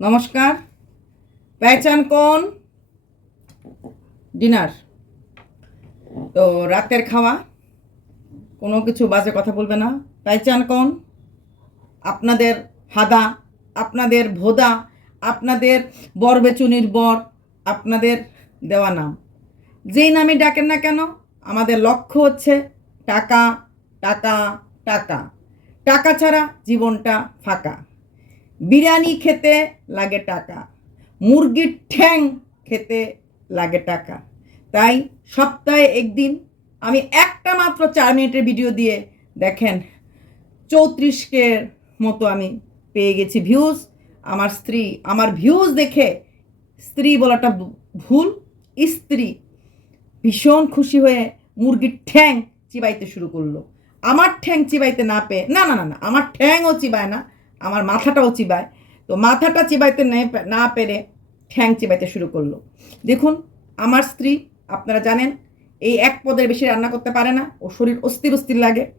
নমস্কার। পেহচান কোন ডিনার তো রাতের খাওয়া, কোনো কিছু বাজে কথা বলবে না। পেহচান কোন আপনাদের হাদা, আপনাদের ভোদা, আপনাদের বরবেচুনির বর, আপনাদের দেওয়া নাম। যেই নামে ডাকেন না কেন, আমাদের লক্ষ্য হচ্ছে টাকা টাকা টাকা। টাকা ছাড়া জীবনটা ফাঁকা। বিরিয়ানি খেতে লাগে টাকা, মুরগির ঠ্যাং খেতে লাগে টাকা। তাই সপ্তাহে একদিন আমি একটা মাত্র চার মিনিটের ভিডিও দিয়ে দেখেন চৌত্রিশকের মতো আমি পেয়ে গেছি ভিউজ আমার স্ত্রী, আমার ভিউজ দেখে স্ত্রী বলাটা ভুল। স্ত্রী ভীষণ খুশি হয়ে মুরগির ঠ্যাং চিবাইতে শুরু করল। আমার ঠ্যাং চিবাইতে না পেয়ে, না না না না, আমার ঠ্যাংও চিবায় না। আমার মাথাটাও চিবায়। তো মাথাটা চিবাইতে নে- পেরে ঠ্যাং চিবাইতে শুরু করল। দেখুন, আমার স্ত্রী, আপনারা জানেন, এই এক পদের বেশি রান্না করতে পারে না। ও শরীর অস্থির অস্থির লাগে।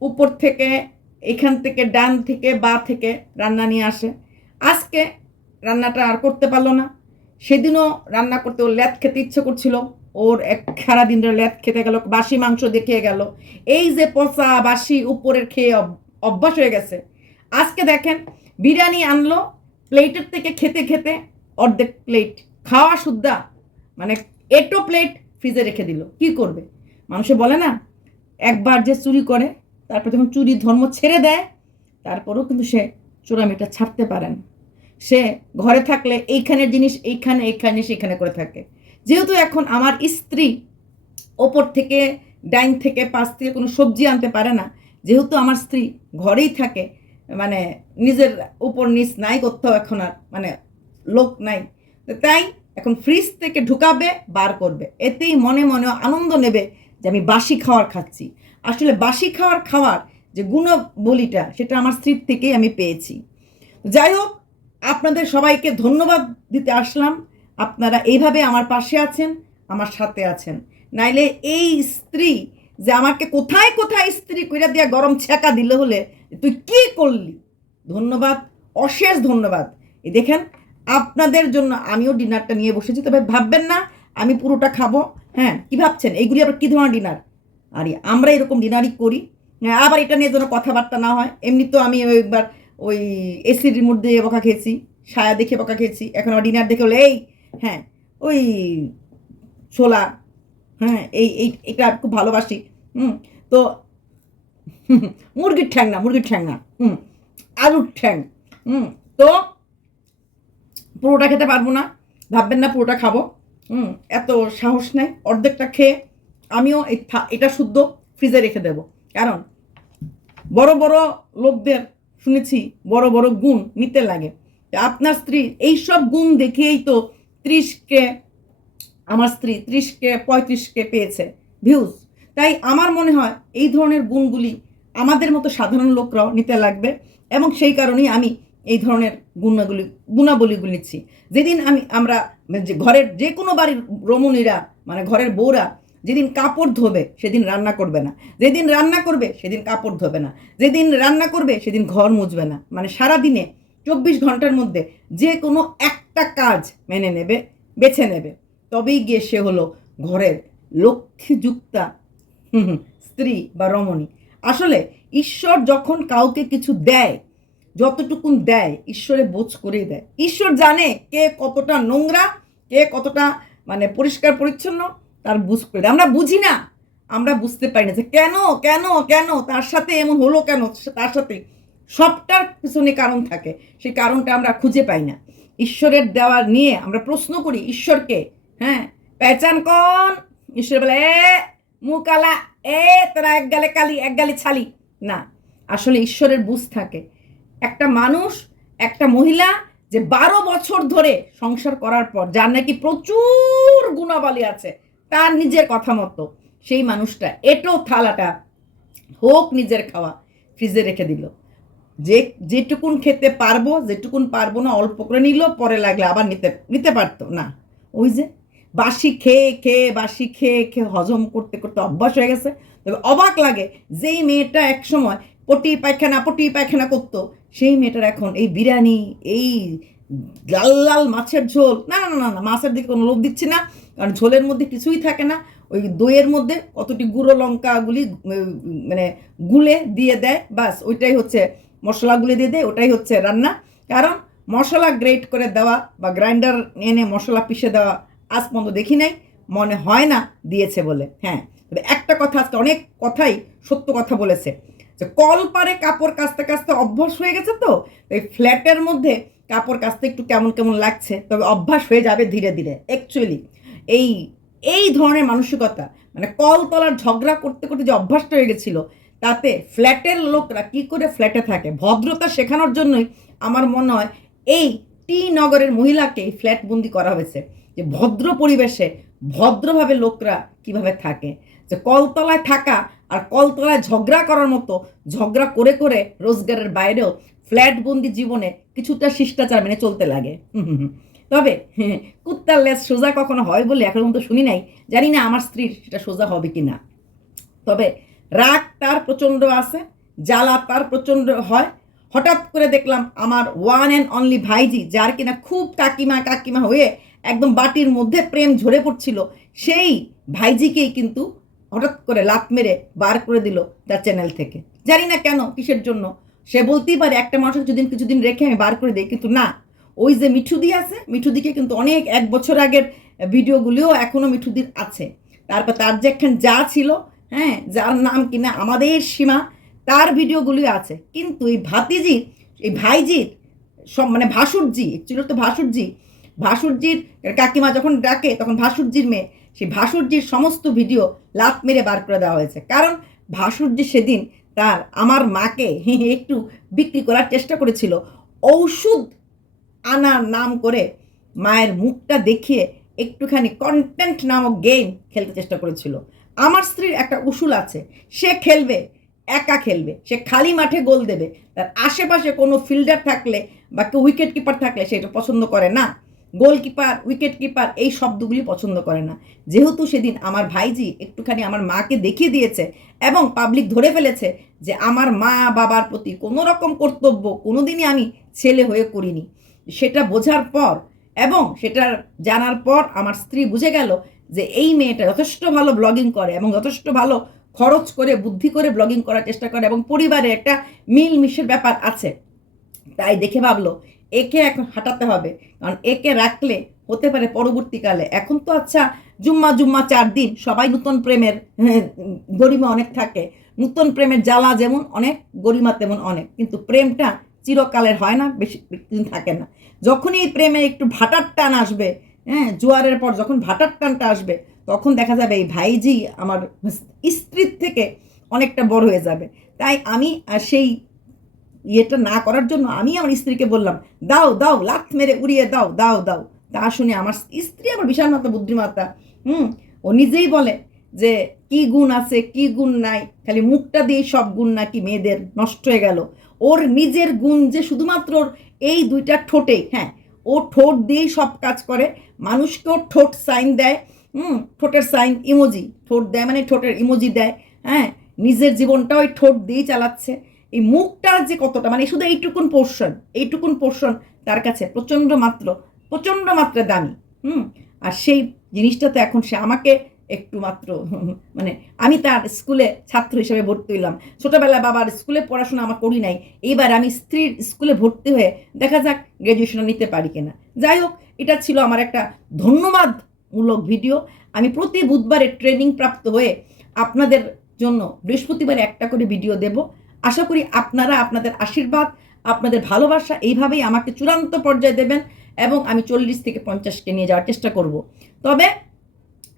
উপর থেকে, এখান থেকে, ডান থেকে, বা থেকে রান্না নিয়ে আসে। আজকে রান্নাটা আর করতে পারল না। সেদিনও রান্না করতে ওর ল্যাদ খেতে ইচ্ছে করছিল। ওর এক সারাদিন ধরে ল্যাদ খেতে গেল, বাসি মাংস দেখে গেল। এই যে পচা বাসি উপরের খেয়ে অভ- অভ্যাস হয়ে গেছে। আজকে দেখেন, বিরিয়ানি আনলো, প্লেটের থেকে খেতে খেতে অর্ধেক প্লেট খাওয়া শুদ্ধা মানে এটো প্লেট ফ্রিজে রেখে দিল। কি করবে? মানুষে বলে না, একবার যে চুরি করে, তারপর যখন চুরি ধর্ম ছেড়ে দেয়, তারপরেও কিন্তু সে চোরামিটা ছাড়তে পারে না। সে ঘরে থাকলে এইখানের জিনিস, এইখানে এইখানে সেখানে করে থাকে। যেহেতু এখন আমার স্ত্রী ওপর থেকে, ডাইন থেকে, পাশ থেকে কোনো সবজি আনতে পারে না, যেহেতু আমার স্ত্রী ঘরেই থাকে মানে নিজের উপর নিচ নাই করতেও এখন আর মানে লোক নাই। তাই এখন ফ্রিজ থেকে ঢুকাবে, বার করবে। এতেই মনে মনে আনন্দ নেবে যে আমি বাসি খাওয়ার খাচ্ছি। আসলে বাসি খাওয়ার খাওয়ার যে গুণবলিটা, সেটা আমার স্ত্রীর থেকেই আমি পেয়েছি। যাই হোক, আপনাদের সবাইকে ধন্যবাদ দিতে আসলাম। আপনারা এইভাবে আমার পাশে আছেন, আমার সাথে আছেন। নাইলে এই স্ত্রী যে আমাকে কোথায় কোথায় স্ত্রী কইরা দিয়া গরম ছ্যাঁকা দিলে হলে, তুই কি করলি? ধন্যবাদ, অশেষ ধন্যবাদ। এই দেখেন, আপনাদের জন্য আমিও ডিনারটা নিয়ে বসেছি, তবে ভাববেন না, আমি পুরোটা খাব। হ্যাঁ কি ভাবছেন? এইগুলি আবার কী ধরনের ডিনার? আরে, আমরা এরকম ডিনারই করি। হ্যাঁ আবার এটা নিয়ে যেন কথাবার্তা না হয়। এমনি তো আমি একবার ওই এসির রিমোট দিয়ে বকা খেয়েছি সায়া দেখে বকা খেয়েছি, এখন আবার ডিনার দেখে হলে এই হ্যাঁ ওই ছোলা হ্যাঁ এই এই, এটা খুব ভালোবাসি, হুম, তো মুরগির ঠ্যাং না, মুরগির ঠ্যাং না, হুম, আলুর ঠ্যাং, হুম, তো পুরোটা খেতে পারব না, ভাববেন না পুরোটা খাব, হুম, এত সাহস নেই, অর্ধেকটা খেয়ে আমিও এটা শুদ্ধ ফ্রিজে রেখে দেব, কারণ বড় বড় লোকদের শুনেছি, বড় বড় গুণ নিতে লাগে, আপনার স্ত্রী এই সব গুণ দেখেই তো ত্রিশকে আমার স্ত্রী ত্রিশকে, পঁয়ত্রিশকে পেয়েছে ভিউজ তাই আমার মনে হয় এই ধরনের গুণগুলি আমাদের মতো সাধারণ লোকরাও নিতে লাগবে এবং সেই কারণেই আমি এই ধরনের গুণাগুলি, গুণাবলীগুলি নিচ্ছি। যেদিন আমি, আমরা যে ঘরের যে কোনো বাড়ির রমণীরা মানে ঘরের বউরা যেদিন কাপড় ধোবে, সেদিন রান্না করবে না। যেদিন রান্না করবে, সেদিন কাপড় ধোবে না। যেদিন রান্না করবে, সেদিন ঘর মুছবে না। মানে সারা দিনে চব্বিশ ঘণ্টার মধ্যে যে কোনো একটা কাজ মেনে নেবে, বেছে নেবে। তবেই গিয়ে সে হলো ঘরের লক্ষ্মীযুক্তা স্ত্রী বা রমণী। আসলে ঈশ্বর যখন কাউকে কিছু দেয়, যতটুকুন দেয়, ঈশ্বরে বোঝ করেই দেয়। ঈশ্বর জানে কে কতটা নোংরা, কে কতটা মানে পরিষ্কার পরিচ্ছন্ন, তার বুঝ করে দেয়। আমরা বুঝি না, আমরা বুঝতে পারি না যে কেন কেন কেন, তার সাথে এমন হলো কেন, তার সাথে সবটার পিছনে কারণ থাকে। সেই কারণটা আমরা খুঁজে পাই না। ঈশ্বরের দেওয়া নিয়ে আমরা প্রশ্ন করি, ঈশ্বরকে হ্যাঁ পেচান কোন? ঈশ্বর বলে, এ মুকালা এ, তোরা এক গালে কালি, এক গালে ছালি। না, আসলে ঈশ্বরের বুঝ থাকে। একটা মানুষ, একটা মহিলা যে বারো বছর ধরে সংসার করার পর, যার নাকি প্রচুর গুণাবলী আছে, তার নিজের কথা মতো, সেই মানুষটা এটো থালাটা হোক নিজের খাওয়া ফ্রিজে রেখে দিল। যে, যেটুকুন খেতে পারব, যেটুকুন পারব না, অল্প করে নিল, পরে লাগলে আবার নিতে নিতে পারতো। না, ওই যে বাসি খেয়ে খেয়ে বাসি খেয়ে খেয়ে হজম করতে করতে অভ্যাস হয়ে গেছে। তবে অবাক লাগে যেই মেয়েটা এক সময় পটি পায়খানা পটি পায়খানা করতো, সেই মেয়েটার এখন এই বিরিয়ানি, এই লাল লাল মাছের ঝোল, না না না না না, মাছের দিকে কোনো লোভ দিচ্ছি না, কারণ ঝোলের মধ্যে কিছুই থাকে না। ওই দইয়ের মধ্যে কতটি গুঁড়ো লঙ্কাগুলি মানে গুলে দিয়ে দেয় বাস ওইটাই হচ্ছে মশলাগুলি দিয়ে দেয়, ওটাই হচ্ছে রান্না। কারণ মশলা গ্রেট করে দেওয়া বা গ্রাইন্ডার এনে মশলা পিষে দেওয়া আজ পর্যন্ত দেখি নাই, মনে হয় না দিয়েছে বলে। হ্যাঁ তবে একটা কথা আজকে অনেক কথাই সত্য কথা বলেছে, যে কল পারে কাপড় কাচতে কাচতে অভ্যাস হয়ে গেছে তো এই ফ্ল্যাটের মধ্যে কাপড় কাচতে একটু কেমন কেমন লাগছে, তবে অভ্যাস হয়ে যাবে ধীরে ধীরে। অ্যাকচুয়ালি এই এই ধরনের মানসিকতা মানে কলতলার ঝগড়া করতে করতে যে অভ্যাসটা হয়ে গেছিল, তাতে ফ্ল্যাটের লোকরা কি করে ফ্ল্যাটে থাকে, ভদ্রতা শেখানোর জন্যই আমার মনে হয় এই টি নগরের মহিলাকে ফ্ল্যাট বন্দি করা হয়েছে। যে ভদ্র পরিবেশে ভদ্রভাবে লোকরা কীভাবে থাকে? যে কলতলায় থাকা আর কলতলায় ঝগড়া করার মতো, ঝগড়া করে করে রোজগারের বাইরেও ফ্ল্যাটবন্দি জীবনে কিছুটা শিষ্টাচার মেনে চলতে লাগে। তবে কুত্তার লেজ সোজা কখনো হয় বলে এখন পর্যন্ত শুনি নাই। জানি না আমার স্ত্রীর সেটা সোজা হবে কি না তবে রাগ তার প্রচণ্ড আছে, জ্বালা তার প্রচণ্ড হয়। হঠাৎ করে দেখলাম আমার ওয়ান অ্যান্ড অনলি ভাইজি, যার কিনা খুব কাকিমা কাকিমা হয়ে একদম বাটির মধ্যে প্রেম ঝরে পড়ছিল, সেই ভাইজিকেই কিন্তু হঠাৎ করে লাত মেরে বার করে দিল তার চ্যানেল থেকে। জানি না কেন, কিসের জন্য? সে বলতেই পারে, একটা মানুষ কিছুদিন কিছুদিন রেখে আমি বার করে দিই, কিন্তু না। ওই যে মিঠুদি আছে, মিঠুদিকে কিন্তু অনেক এক বছর আগের ভিডিওগুলিও এখনও মিঠুদির আছে। তারপর তার যে একখান যা ছিল হ্যাঁ যার নাম কিনা আমাদের সীমা, তার ভিডিওগুলি আছে। কিন্তু এই ভাতিজির, এই ভাইজির, সব মানে ভাসুরজি ছিল তো ভাসুরজি ভাসুরজির কাকিমা যখন ডাকে, তখন ভাসুরজির মেয়ে, সেই ভাসুরজির সমস্ত ভিডিও লাত মেরে বার করে দেওয়া হয়েছে। কারণ ভাসুরজি সেদিন তার আমার মাকে একটু বিক্রি করার চেষ্টা করেছিল। ঔষধ আনার নাম করে মায়ের মুখটা দেখিয়ে একটুখানি কন্টেন্ট নামক গেম খেলতে চেষ্টা করেছিল। আমার স্ত্রীর একটা উসুল আছে, সে খেলবে, একা খেলবে, সে খালি মাঠে গোল দেবে। তার আশেপাশে কোনো ফিল্ডার থাকলে বা কেউ উইকেট কিপার থাকলে সে এটা পছন্দ করে না। গোলকিপার উইকেট কিপার এই শব্দগুলি পছন্দ করে না। যেহেতু সেদিন আমার ভাইজি একটুখানি আমার মাকে দেখিয়ে দিয়েছে এবং পাবলিক ধরে ফেলেছে যে আমার মা বাবার প্রতি কোনো রকম কর্তব্য কোনোদিনই আমি ছেলে হয়ে করিনি। সেটা বোঝার পর এবং সেটা জানার পর আমার স্ত্রী বুঝে গেল যে এই মেয়েটা যথেষ্ট ভালো ব্লগিং করে এবং যথেষ্ট ভালো খরচ করে, বুদ্ধি করে ব্লগিং করার চেষ্টা করে এবং পরিবারে একটা মিল মিশের ব্যাপার আছে। তাই দেখে ভাবলো একে এখন হাঁটাতে হবে। কারণ একে রাখলে হতে পারে পরবর্তীকালে। এখন তো আচ্ছা জুম্মা জুম্মা চার দিন, সবাই নূতন প্রেমের, গরিমা অনেক থাকে। নূতন প্রেমের জ্বালা যেমন অনেক, গরিমা তেমন অনেক। কিন্তু প্রেমটা চিরকালের হয় না, বেশি দিন থাকে না। যখনই এই প্রেমে একটু ভাটার টান আসবে হ্যাঁ জোয়ারের পর যখন ভাটার টানটা আসবে, তখন দেখা যাবে এই ভাইজি আমার স্ত্রীর থেকে অনেকটা বড় হয়ে যাবে। তাই আমি সেই ইয়েটা না করার জন্য আমি আমার স্ত্রীকে বললাম, দাও দাও, লাথ মেরে উড়িয়ে দাও দাও দাও। তা শুনে আমার স্ত্রী আমার বিশাল মাতা বুদ্ধিমাতা হুম, ও নিজেই বলে যে, কি গুণ আছে, কি গুণ নাই, খালি মুখটা দিয়ে সব গুণ নাকি মেয়েদের নষ্ট হয়ে গেল। ওর নিজের গুণ যে শুধুমাত্র এই দুইটা ঠোঁটে হ্যাঁ ও ঠোঁট দিয়েই সব কাজ করে মানুষকেও ঠোঁট সাইন দেয়, হুম, ঠোঁটের সাইন ইমোজি, ঠোঁট দেয় মানে ঠোঁটের ইমোজি দেয় হ্যাঁ নিজের জীবনটা ওই ঠোঁট দিয়েই চালাচ্ছে। এই মুখটা যে কতটা মানে শুধু এইটুকুন পোর্শন এইটুকুন পোর্শন তার কাছে প্রচণ্ড মাত্র, প্রচণ্ড মাত্রা দামি, হুম? আর সেই জিনিসটাতে এখন সে আমাকে একটু মাত্র মানে আমি তার স্কুলে ছাত্র হিসেবে ভর্তি হইলাম। ছোটোবেলায় বাবার স্কুলে পড়াশোনা আমার করি নাই এইবার আমি স্ত্রীর স্কুলে ভর্তি হয়ে দেখা যাক গ্র্যাজুয়েশন নিতে পারি কিনা। যাই হোক, এটা ছিল আমার একটা ধন্যবাদমূলক ভিডিও আমি প্রতি বুধবারে ট্রেনিং প্রাপ্ত হয়ে আপনাদের জন্য বৃহস্পতিবারে একটা করে ভিডিও দেব। আশা করি আপনারা আপনাদের আশীর্বাদ, আপনাদের ভালোবাসা এইভাবেই আমাকে চূড়ান্ত পর্যায়ে দেবেন এবং আমি চল্লিশ থেকে পঞ্চাশকে নিয়ে যাওয়ার চেষ্টা করব। তবে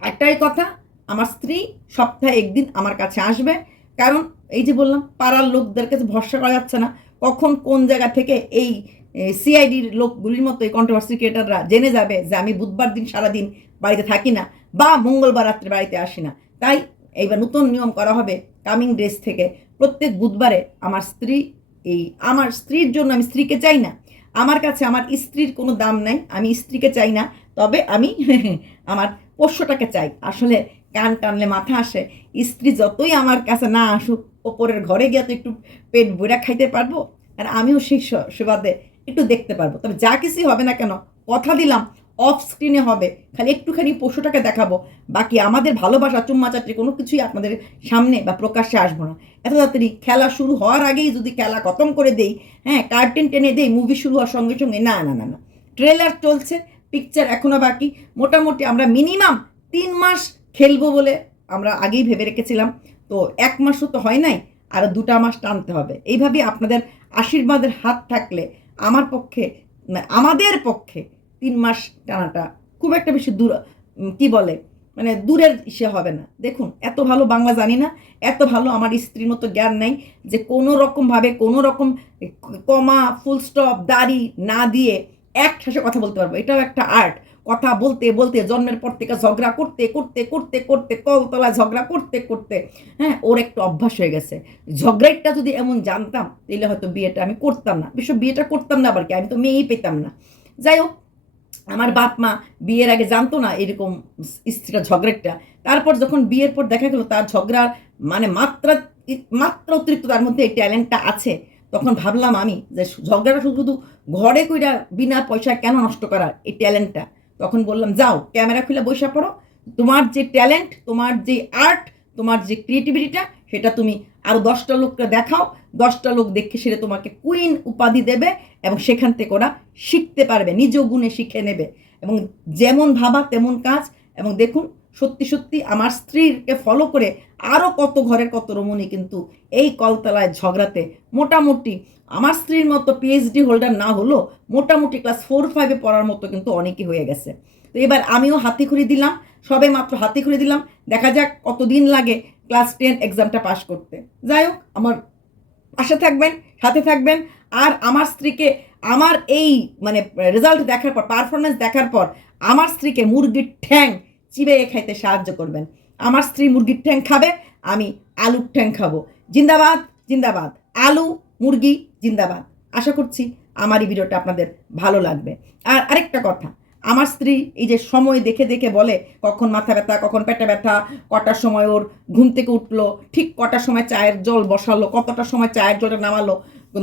একটাই কথা, আমার স্ত্রী সপ্তাহে একদিন আমার কাছে আসবে। কারণ এই যে বললাম, পাড়ার লোকদের কাছে ভরসা করা যাচ্ছে না। কখন কোন জায়গা থেকে এই সিআইডির লোকগুলির মতো এই কন্ট্রোভার্সি ক্রিয়েটাররা জেনে যাবে যে আমি বুধবার দিন সারাদিন বাড়িতে থাকি না বা মঙ্গলবার রাত্রে বাড়িতে আসি না। তাই এইবার নতুন নিয়ম করা হবে কামিং ড্রেস থেকে। প্রত্যেক বুধবারে আমার স্ত্রী এই আমার স্ত্রীর জন্য আমি স্ত্রীকে চাই না। আমার কাছে আমার স্ত্রীর কোনো দাম নাই, আমি স্ত্রীকে চাই না, তবে আমি আমার পোষ্যটাকে চাই। আসলে কান টানলে মাথা আসে, স্ত্রী যতই আমার কাছে না আসুক, ওপরের ঘরে গিয়ে তো একটু পেট বইরা খাইতে পারব, আর আমিও সেই স- সুবাদে একটু দেখতে পারব। তবে যা কিছুই হবে না কেন, কথা দিলাম অফ স্ক্রিনে হবে। খালি একটুখানি পশুটাকে দেখাবো। বাকি আমাদের ভালোবাসা চুম্মা চাটরি কোনো কিছুই আপনাদের সামনে বা প্রকাশ্যে আসব না। এত তাড়াতাড়ি খেলা শুরু হওয়ার আগেই যদি খেলা খতম করে দেই হ্যাঁ কার্টেন টেনে দেই মুভি শুরু হওয়ার সঙ্গে সঙ্গে, না না না না। ট্রেলার চলছে পিকচার এখনও বাকি। মোটামুটি আমরা মিনিমাম তিন মাস খেলব বলে আমরা আগেই ভেবে রেখেছিলাম। তো এক মাসও তো হয় নাই আরও দুটা মাস টানতে হবে। এইভাবেই আপনাদের আশীর্বাদের হাত থাকলে আমার পক্ষে মানে আমাদের পক্ষে তিন মাস টানাটা খুব একটা বেশি দূর কি বলে মানে দূরের ইসে হবে না। দেখুন, এত ভালো বাংলা জানি না, এত ভালো আমার স্ত্রীর মতো জ্ঞান নেই যে কোনো রকমভাবে কোনো রকম কমা ফুল স্টপ দাড়ি না দিয়ে এক ঠাসে কথা বলতে পারব। এটাও একটা আর্ট কথা বলতে বলতে, জন্মের পর থেকে ঝগড়া করতে করতে করতে করতে কলতলায় ঝগড়া করতে করতে হ্যাঁ ওর একটু অভ্যাস হয়ে গেছে। ঝগড়াটা যদি এমন জানতাম, তাহলে হয়তো বিয়েটা আমি করতাম না। বিশ্ব বিয়েটা করতাম না আবার কি? আমি তো মেয়েই পেতাম না। যাই হোক আমার বাপ মা বিয়ের আগে জানতো না এরকম স্ত্রীটা ঝগড়াটা। তারপর যখন বিয়ের পর দেখা গেলো তার ঝগড়ার মানে মাত্রা মাত্রা অতিরিক্ত তার মধ্যে এই ট্যালেন্টটা আছে, তখন ভাবলাম আমি যে ঝগড়াটা শুধু শুধু ঘরে কইরা বিনা পয়সা কেন নষ্ট করার এই ট্যালেন্টটা তখন বললাম, যাও, ক্যামেরা খুলে বসে পড়ো। তোমার যে ট্যালেন্ট তোমার যে আর্ট তোমার যে ক্রিয়েটিভিটিটা সেটা তুমি আরও দশটা লোককে দেখাও, দশটা লোক দেখে সেটা তোমাকে কুইন উপাধি দেবে এবং সেখান থেকে ওরা শিখতে পারবে, নিজ গুণে শিখে নেবে। এবং যেমন ভাবা তেমন কাজ। এবং দেখুন, সত্যি সত্যি আমার স্ত্রীকে ফলো করে আরও কত ঘরের কত রমণী কিন্তু এই কলতলায় ঝগড়াতে মোটামুটি আমার স্ত্রীর মতো পিএইচডি হোল্ডার না হলেও মোটামুটি ক্লাস ফোর ফাইভে পড়ার মতো কিন্তু অনেকই হয়ে গেছে। তো এবার আমিও হাতে খড়ি দিলাম, সবে মাত্র হাতে খড়ি দিলাম। দেখা যাক কতদিন লাগে ক্লাস টেন এক্সামটা পাশ করতে। যাই হোক, আমার পাশে থাকবেন, সাথে থাকবেন, আর আমার স্ত্রীকে, আমার এই মানে রেজাল্ট দেখার পর পারফরমেন্স দেখার পর, আমার স্ত্রীকে মুরগির ঠ্যাং চিবে খাইতে সাহায্য করবেন। আমার স্ত্রী মুরগির ঠ্যাং খাবে, আমি আলুর ঠ্যাং খাব। জিন্দাবাদ জিন্দাবাদ। আলু, মুরগি, জিন্দাবাদ। আশা করছি আমার এই ভিডিওটা আপনাদের ভালো লাগবে। আর আরেকটা কথা আমার স্ত্রী এই যে সময় দেখে দেখে বলে, কখন মাথা ব্যথা, কখন পেটে ব্যথা, কটার সময় ওর ঘুম থেকে উঠল, ঠিক কটার সময় চায়ের জল বসালো, কতটা সময় চায়ের জলটা নামালো,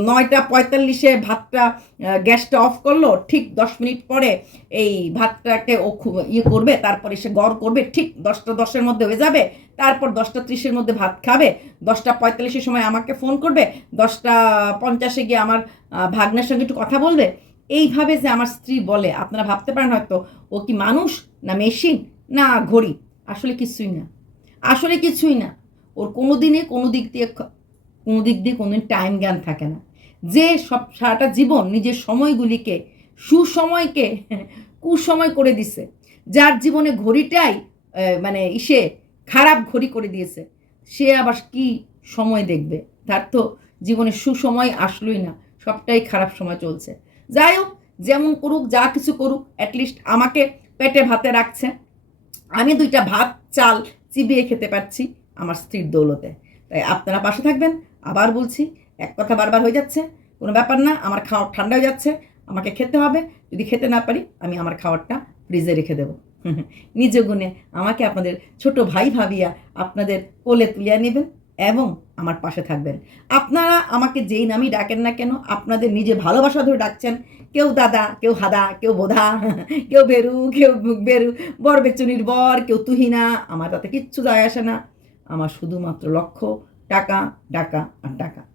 নয়টা পঁয়তাল্লিশে ভাতটা গ্যাসটা অফ করল, ঠিক দশ মিনিট পরে এই ভাতটাকে ও খুব ইয়ে করবে, তারপরে সে গড় করবে, ঠিক দশটা দশের মধ্যে হয়ে যাবে, তারপর দশটা ত্রিশের মধ্যে ভাত খাবে, দশটা পঁয়তাল্লিশের সময় আমাকে ফোন করবে, দশটা পঞ্চাশে গিয়ে আমার ভাগ্নের সঙ্গে একটু কথা বলবে এইভাবে যে আমার স্ত্রী বলে, আপনারা ভাবতে পারেন হয়তো, ও কি মানুষ না মেশিন? না, ঘড়ি। আসলে কিছুই না। আসলে কিছুই না। ওর কোনো দিনে কোনো দিক দিয়ে কোনো দিক দিয়ে কোনো দিন টাইম জ্ঞান থাকে না। যে সব সারাটা জীবন নিজের সময়গুলিকে, সুসময়কে, কুসময় করে দিছে। যার জীবনে ঘড়িটাই মানে ইসে খারাপ ঘড়ি করে দিয়েছে, সে আবার কি সময় দেখবে? তার তো জীবনে সুসময় আসলোই না। সবটাই খারাপ সময় চলছে। যাই হোক, যেমন করুক, যা কিছু করুক অ্যাটলিস্ট আমাকে পেটে ভাতে রাখছে। আমি দুইটা ভাত, চাল চিবিয়ে খেতে পারছি আমার স্ত্রীর দৌলতে। তাই আপনারা পাশে থাকবেন। আবার বলছি, এক কথা বারবার হয়ে যাচ্ছে, কোনো ব্যাপার না, আমার খাওয়ার ঠান্ডা হয়ে যাচ্ছে, আমাকে খেতে হবে। যদি খেতে না পারি, আমি আমার খাবারটা ফ্রিজে রেখে দেবো। নিজ গুণে আমাকে আপনাদের ছোট ভাই ভাবিয়া আপনাদের কোলে তুলিয়া নেবেন। এবং আমার পাশে থাকবেন। আপনারা আমাকে যেই নামই ডাকেন না কেন, আপনাদের নিজে ভালোবাসা ধরে ডাকছেন। কেউ দাদা, কেউ হাদা, কেউ বোধা, কেউ বেরু কেউ বেরু বর বেচুনির বর, কেউ তুহিনা, আমার তাতে কিচ্ছু যায় আসে না। আমার শুধুমাত্র লক্ষ্য, টাকা টাকা আর টাকা